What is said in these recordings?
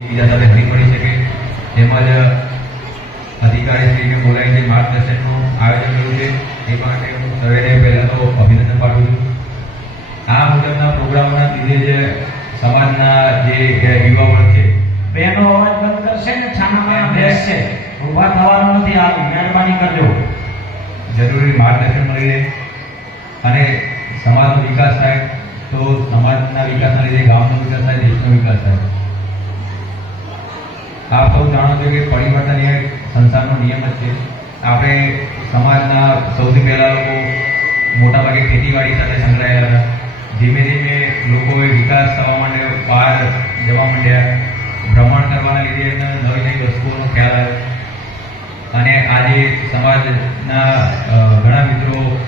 સાથે હરી પડી શકે. તેમજ અધિકારીશ્રીને બોલાવીને માર્ગદર્શનનું આયોજન કર્યું છે એ માટે હું સર્વેને પહેલાં તો અભિનંદન પાઠવું છું. આ મુજબના પ્રોગ્રામના લીધે જે સમાજના જે યુવા વર્ગ છે એનો અવાજ બંધ કરશે ને છાનામાં બેસ છે ઊભા થવાનું નથી આ મહેરબાની કરજો. જરૂરી માર્ગદર્શન મળી રહે અને સમાજનો વિકાસ થાય તો સમાજના વિકાસના લીધે ગામનો વિકાસ થાય દેશનો વિકાસ થાય. આપ સૌ જાણો છો કે પરિવર્તન એ સંસારનો નિયમ જ છે. આપણે સમાજના સૌથી પહેલા લોકો મોટાભાગે ખેતીવાડી સાથે સંકળાયેલા હતા. ધીમે ધીમે લોકોએ વિકાસ થવા માંડ્યો બહાર જવા માંડ્યા. ભ્રમણ કરવાના લીધે નવી નવી વસ્તુઓનો ખ્યાલ આવ્યો. અને આજે સમાજના ઘણા મિત્રો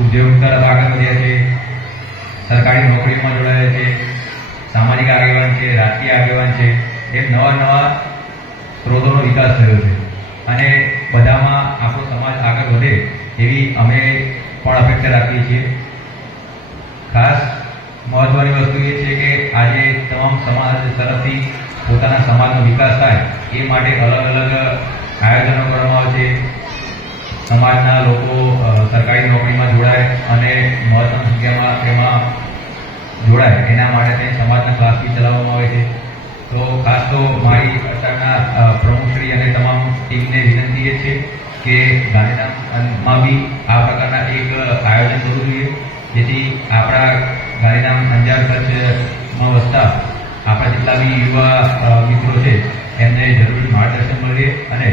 ઉદ્યોગ તરફ આગળ વધ્યા છે, સરકારી નોકરીમાં જોડાયા છે, સામાજિક આગેવાન છે, રાજકીય આગેવાન છે. એમ નવા નવા સ્ત્રોતોનો વિકાસ થયો છે. અને બધામાં આપણો સમાજ આગળ વધે એવી અમે પણ અપેક્ષા રાખીએ છીએ. ખાસ મહત્વની વસ્તુ એ છે કે આજે તમામ સમાજ તરફથી પોતાના સમાજનો વિકાસ થાય એ માટે અલગ અલગ આયોજનો કરવામાં આવે છે. સમાજના લોકો સરકારી નોકરીમાં જોડાય અને મહત્તમ સંખ્યામાં તેમાં જોડાય. એના માટે સમાજના ક્લાસ બી ચલાવવામાં આવે છે. તો ખાસ તો મારી અત્યારના પ્રમુખશ્રી અને તમામ ટીમને વિનંતી એ છે કે ગાંધીધામમાં બી આ પ્રકારના એક આયોજન કરવું જોઈએ. જેથી આપણા ગાંધીધામ અંજાર કચ્છમાં વસતા આપણા જેટલા બી યુવા મિત્રો છે, એમને જરૂરી માર્ગદર્શન મળીએ અને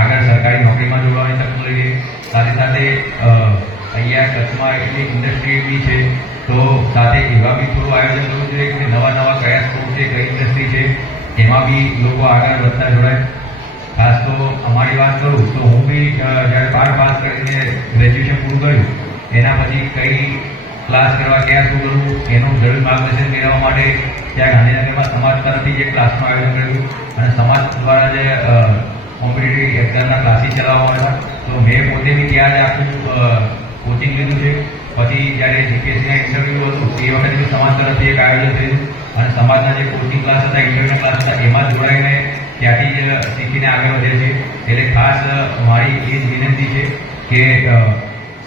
આગળ સરકારી નોકરીમાં જોડવાની તક મળીએ સાથે સાથે અહીંયા કચ્છમાં એટલી ઇન્ડસ્ટ્રી બી છે, તો સાથે એવા બી થોડું આયોજન કરવું જોઈએ કે નવા નવા એમાં બી લોકો આગળ વધતા જોડાય. ખાસ તો અમારી વાત કરું તો હું બી જ્યારે બાર પાસ કરીને ગ્રેજ્યુએશન પૂરું કર્યું, એના પછી કઈ ક્લાસ કરવા ક્યાં શું કરવું એનું જરૂર માર્ગદર્શન મેળવવા માટે ત્યાં ગાંધીનગરમાં સમાજ તરફથી જે ક્લાસનું આયોજન કર્યું અને સમાજ દ્વારા જે કોમ્પિટિટિવ એક્ઝામના ક્લાસીસ ચલાવવામાં આવ્યા. તો મેં પોતે બી ત્યાં જ આખું કોચિંગ લીધું છે. પછી જ્યારે જીપીએસસીના ઇન્ટરવ્યુ હતું, એ વખતે સમાજ તરફથી એક આયોજન થયું. અને સમાજના જે કોચિંગ ક્લાસ હતા ઇન્ટરવ્યુ ક્લાસ હતા, એમાં જોડાઈને ત્યાંથી જ શીખીને આગળ વધે છે એટલે ખાસ મારી એ જ વિનંતી છે કે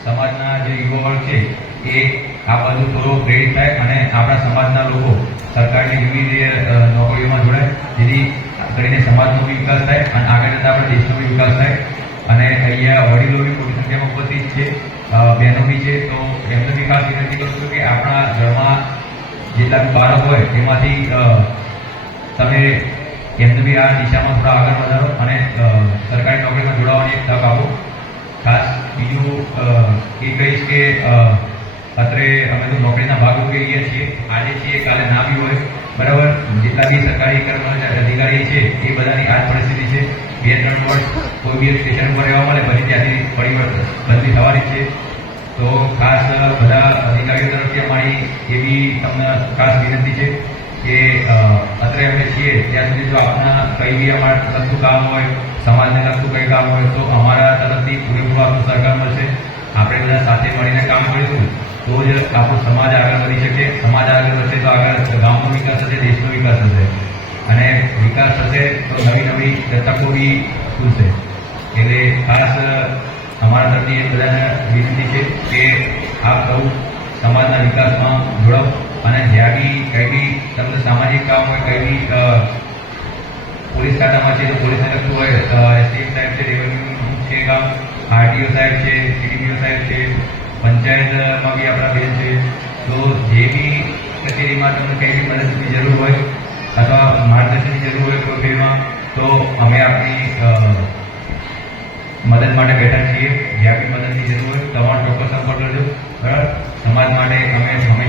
સમાજના જે યુવા વર્ગ છે, એ આ બધું થોડો પ્રેરિત થાય અને આપણા સમાજના લોકો સરકારની વિવિધ નોકરીઓમાં જોડાય, જેથી કરીને સમાજનો બી વિકાસ થાય અને આગળ જતા આપણા દેશનો બી વિકાસ થાય. અને અહીંયા વડીલો બી મોટી સંખ્યામાં ઉપસ્થિત છે. બહેનો બી છે, તો એમને બી ખાસ વિનંતી કરું છું કે આપણા ઘરમાં જેટલા બી બાળક હોય, તેમાંથી તમે એમને બી આ દિશામાં થોડા આગળ વધારો અને સરકારી નોકરીમાં જોડાવાની એક તક આપો. ખાસ બીજું એ કહીશ કે અત્રે અમે તો નોકરીના ભાગરૂપે રહીએ છીએ. આજે છીએ, કાલે ના બી હોય. બરાબર? જેટલા બી સરકારી કર્મચારી અધિકારી છે, એ બધાની આ પરિસ્થિતિ છે. બે, ત્રણ વર્ષ કોઈ બી સ્ટેશન ઉપર રહેવા મળે પછી ત્યાંથી ફરી બદલી થવાની છે. તો ખાસ બધા અધિકારીઓ તરફથી અમારી એવી તમને ખાસ વિનંતી છે કે અ, અત્રે અમે છીએ ત્યાં સુધી જો આપના કંઈ બી અમારા લગતું કામ હોય સમાજને લગતું કંઈ કામ હોય તો અમારા તરફથી પૂરેપૂરો આપનું સહકાર મળશે. આપણે બધા સાથે મળીને કામ કરીશું. તો જ આપણો સમાજ આગળ વધી શકે. સમાજ આગળ વધશે તો આગળ ગામનો વિકાસ થશે દેશનો વિકાસ થશે. અને વિકાસ થશે તો નવી નવી તકો બી ખુલશે એટલે ખાસ અમારા તરફથી એ બધાને વિનંતી છે કે આપ સૌ સમાજના વિકાસમાં જોડાવ અને જ્યાં બી કંઈ બી તમને સામાજિક કામ હોય, કંઈ બી પોલીસ ખાતામાં છે, તો પોલીસને લગતું હોય એસટીએમ સાહેબ છે, રેવન્યુ છે કામ આરટીઓ સાહેબ છે, સીડીપીઓ સાહેબ છે, પંચાયતમાં બી આપણા બેન છે, તો જે બી કચેરીમાં તમને કંઈ બી મદદની જરૂર હોય અથવા માર્ગદર્શનની જરૂર હોય કોઈ ફીમાં તો અમે આપણી મદદ માટે બેઠા છીએ. જ્યાં બી મદદની જરૂર હોય તમારો ચોક્કસ સંપર્ક કરજો. બરાબર? સમાજ માટે અમે સમય